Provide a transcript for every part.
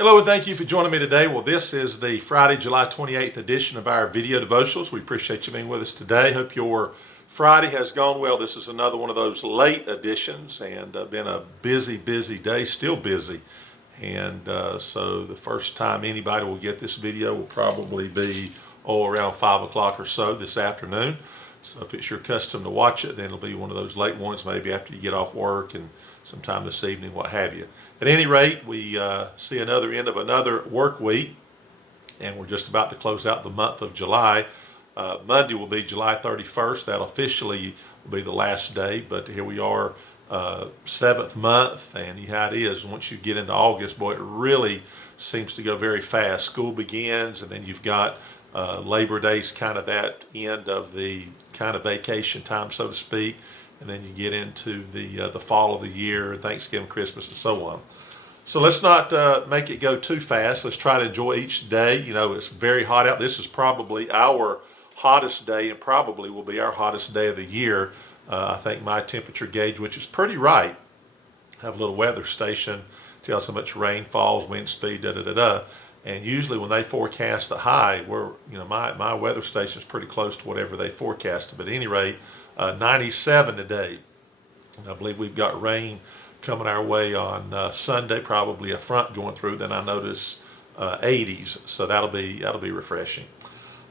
Hello and thank you for joining me today. Well, this is the Friday, July 28th edition of our video devotionals. We appreciate you being with us today. Hope your Friday has gone well. This is another one of those late editions and been a busy day, still busy. And so the first time anybody will get this video will probably be around 5 o'clock or so this afternoon. So if it's your custom to watch it, then it'll be one of those late ones, maybe after you get off work and sometime this evening, what have you. At any rate, we see another end of another work week, and we're just about to close out the month of July. Monday will be July 31st. That officially will be the last day, but here we are, seventh month, and how it is. Once you get into August, boy, it really seems to go very fast. School begins, and then you've got Labor Day's kind of that end of the kind of vacation time, so to speak, and then you get into the fall of the year, Thanksgiving, Christmas, and so on. So let's not make it go too fast. Let's try to enjoy each day. You know, it's very hot out. This is probably our hottest day and probably will be our hottest day of the year. I think my temperature gauge, which is pretty right, have a little weather station, tells how much rain falls, wind speed, And usually when they forecast the high, my weather station is pretty close to whatever they forecast. But at any rate, 97 today. I believe we've got rain coming our way on Sunday, probably a front going through. Then I notice 80s, so that'll be refreshing.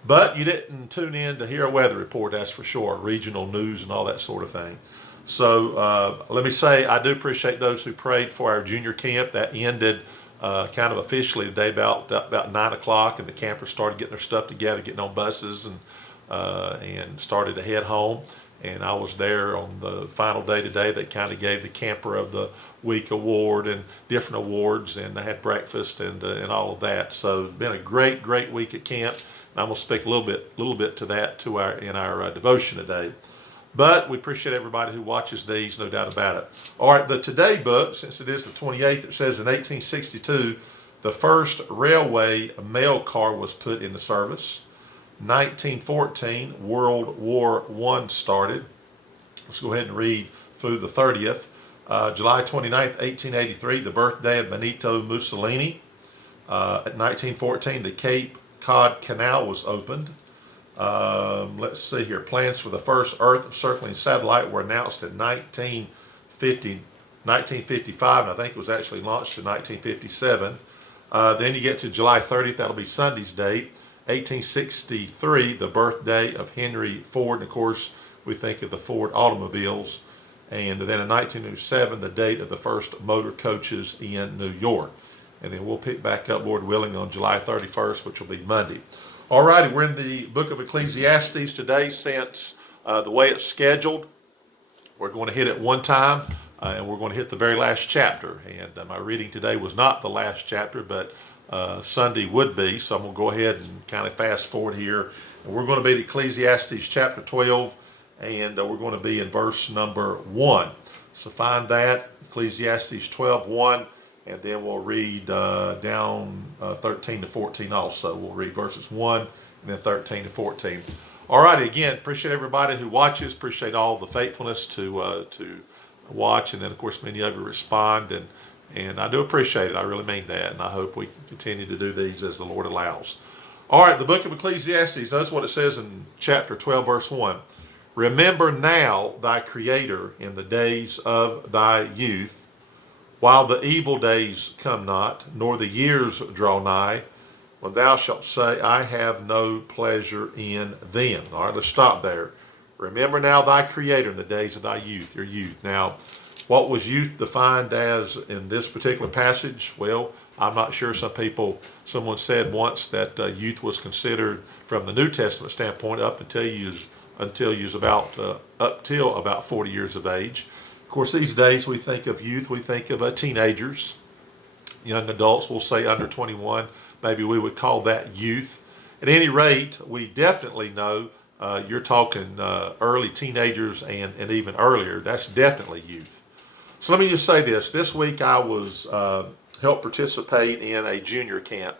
But you didn't tune in to hear a weather report, that's for sure, regional news and all that sort of thing. So let me say I do appreciate those who prayed for our junior camp. That ended kind of officially today about 9 o'clock, and the campers started getting their stuff together, getting on buses, and started to head home. And I was there on the final day today. They kind of gave the Camper of the Week award and different awards, and they had breakfast and all of that. So it's been a great week at camp. And I'm going to speak a little bit to that in our devotion today. But we appreciate everybody who watches these, no doubt about it. All right, the Today book, since it is the 28th, it says in 1862, the first railway mail car was put into service. 1914, World War I started. Let's go ahead and read through the 30th. July 29th, 1883, the birthday of Benito Mussolini. At 1914, the Cape Cod Canal was opened. Let's see here. Plans for the first Earth circling satellite were announced in 1955, and I think it was actually launched in 1957. Then you get to July 30th. That'll be Sunday's date. 1863, the birthday of Henry Ford. And of course, we think of the Ford automobiles. And then in 1907, the date of the first motor coaches in New York. And then we'll pick back up, Lord willing, on July 31st, which will be Monday. All righty, we're in the book of Ecclesiastes today. Since the way it's scheduled, we're going to hit it one time, and we're going to hit the very last chapter. And my reading today was not the last chapter, but Sunday would be. So I'm going to go ahead and kind of fast forward here. And we're going to be at Ecclesiastes chapter 12, and we're going to be in verse number 1. So find that, Ecclesiastes 12:1. And then we'll read down 13 to 14 also. We'll read verses 1 and then 13 to 14. All right, again, appreciate everybody who watches. Appreciate all the faithfulness to watch. And then, of course, many of you respond. And I do appreciate it. I really mean that. And I hope we can continue to do these as the Lord allows. All right, the book of Ecclesiastes. Notice what it says in chapter 12, verse 1. Remember now thy Creator in the days of thy youth, while the evil days come not, nor the years draw nigh, when thou shalt say, I have no pleasure in them. All right, let's stop there. Remember now thy Creator in the days of thy youth, your youth. Now, what was youth defined as in this particular passage? Well, I'm not sure. Someone said once that youth was considered, from the New Testament standpoint, up till you was about 40 years of age. Of course, these days we think of youth, we think of teenagers, young adults, we'll say under 21. Maybe we would call that youth. At any rate, we definitely know you're talking early teenagers and even earlier. That's definitely youth. So let me just say this. This week I was helped participate in a junior camp.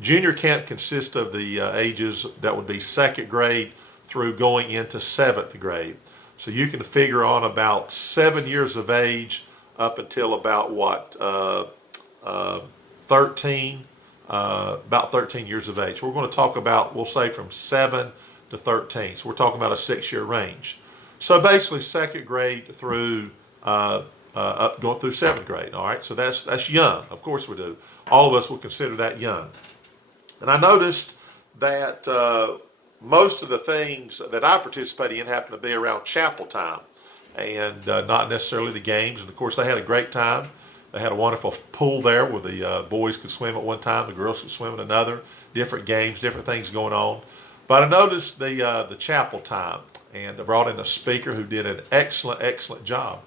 Junior camp consists of the ages that would be second grade through going into seventh grade. So you can figure on about 7 years of age up until about 13 about 13 years of age. We're going to talk about, we'll say from 7 to 13. So we're talking about a 6-year range. So basically 2nd grade through up going through 7th grade. All right, so that's young. Of course we do. All of us would consider that young. And I noticed that most of the things that I participated in happened to be around chapel time, and not necessarily the games. And of course, they had a great time. They had a wonderful pool there where the boys could swim at one time, the girls could swim at another. Different games, different things going on. But I noticed the chapel time, and I brought in a speaker who did an excellent job.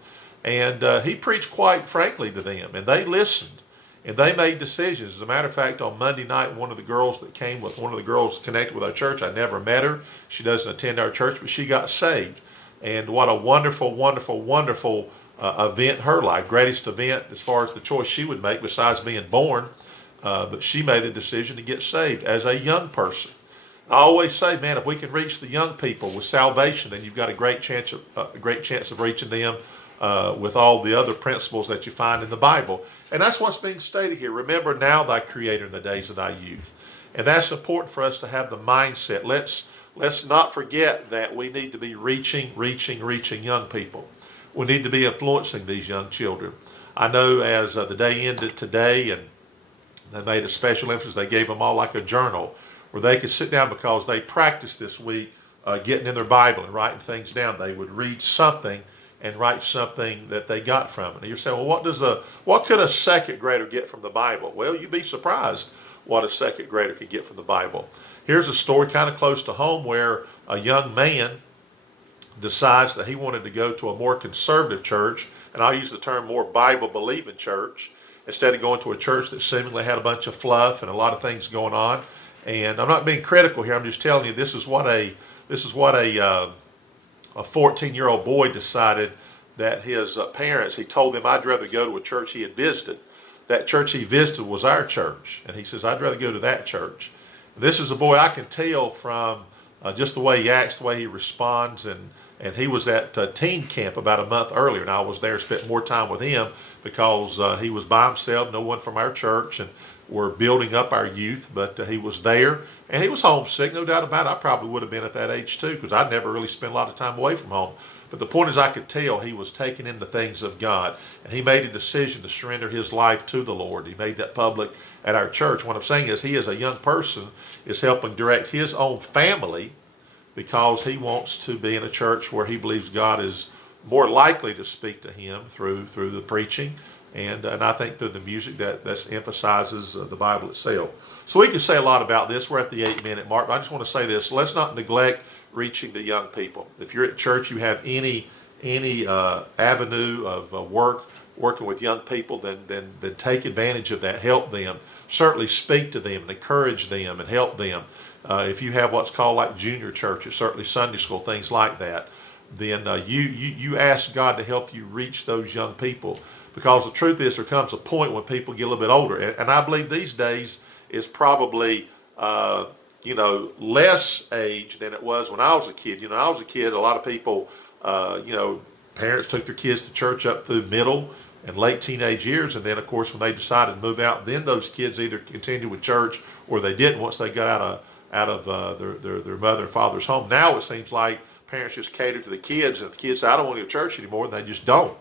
And he preached quite frankly to them, and they listened, and they made decisions. As a matter of fact, on Monday night, one of the girls that came with, one of the girls connected with our church, I never met her. She doesn't attend our church, but she got saved. And what a wonderful event in her life, greatest event as far as the choice she would make besides being born. But she made a decision to get saved as a young person. I always say, man, if we can reach the young people with salvation, then you've got a great chance of reaching them with all the other principles that you find in the Bible. And that's what's being stated here. Remember now thy Creator in the days of thy youth. And that's important for us to have the mindset. Let's not forget that we need to be reaching young people. We need to be influencing these young children. I know as the day ended today, and they made a special emphasis, they gave them all like a journal where they could sit down, because they practiced this week getting in their Bible and writing things down. They would read something and write something that they got from it. And you're saying, well, what could a 2nd grader get from the Bible? Well, you'd be surprised what a 2nd grader could get from the Bible. Here's a story kind of close to home where a young man decides that he wanted to go to a more conservative church, and I'll use the term more Bible-believing church, instead of going to a church that seemingly had a bunch of fluff and a lot of things going on. And I'm not being critical here. I'm just telling you this is what a 14-year-old boy decided that his parents, he told them, I'd rather go to a church he had visited. That church he visited was our church. And he says, I'd rather go to that church. This is a boy I can tell from just the way he acts, the way he responds. And he was at teen camp about a month earlier. And I was there, spent more time with him because he was by himself, no one from our church. And we're building up our youth, but he was there, and he was homesick, no doubt about it. I probably would have been at that age too, because I'd never really spent a lot of time away from home. But the point is, I could tell he was taking in the things of God, and he made a decision to surrender his life to the Lord. He made that public at our church. What I'm saying is, he as a young person is helping direct his own family, because he wants to be in a church where he believes God is more likely to speak to him through the preaching. And I think through the music that emphasizes the Bible itself. So we can say a lot about this. We're at the 8-minute mark, but I just want to say this. Let's not neglect reaching the young people. If you're at church, you have any avenue of working with young people, then take advantage of that. Help them. Certainly speak to them and encourage them and help them. If you have what's called like junior churches, certainly Sunday school, things like that, then you ask God to help you reach those young people. Because the truth is, there comes a point when people get a little bit older. And I believe these days is probably, less age than it was when I was a kid. When I was a kid, a lot of people, parents took their kids to church up through middle and late teenage years. And then, of course, when they decided to move out, then those kids either continued with church or they didn't once they got out of their mother and father's home. Now it seems like parents just cater to the kids, and the kids say, I don't want to go to church anymore, and they just don't.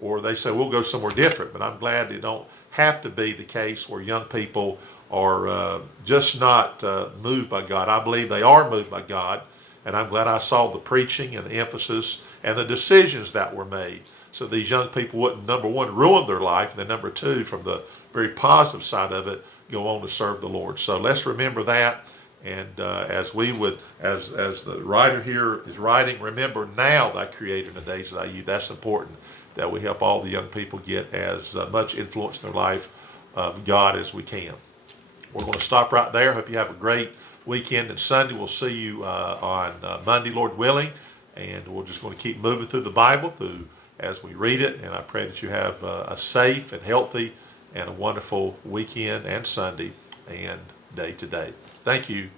Or they say, we'll go somewhere different. But I'm glad it don't have to be the case where young people are just not moved by God. I believe they are moved by God, and I'm glad I saw the preaching and the emphasis and the decisions that were made, so these young people wouldn't, number one, ruin their life, and then number two, from the very positive side of it, go on to serve the Lord. So let's remember that. And as the writer here is writing, remember now thy Creator in the days of thy youth. That's important, that we help all the young people get as much influence in their life of God as we can. We're going to stop right there. Hope you have a great weekend, and Sunday we'll see you on Monday, Lord willing, and we're just going to keep moving through the Bible as we read it. And I pray that you have a safe and healthy and a wonderful weekend and Sunday and day to day. Thank you.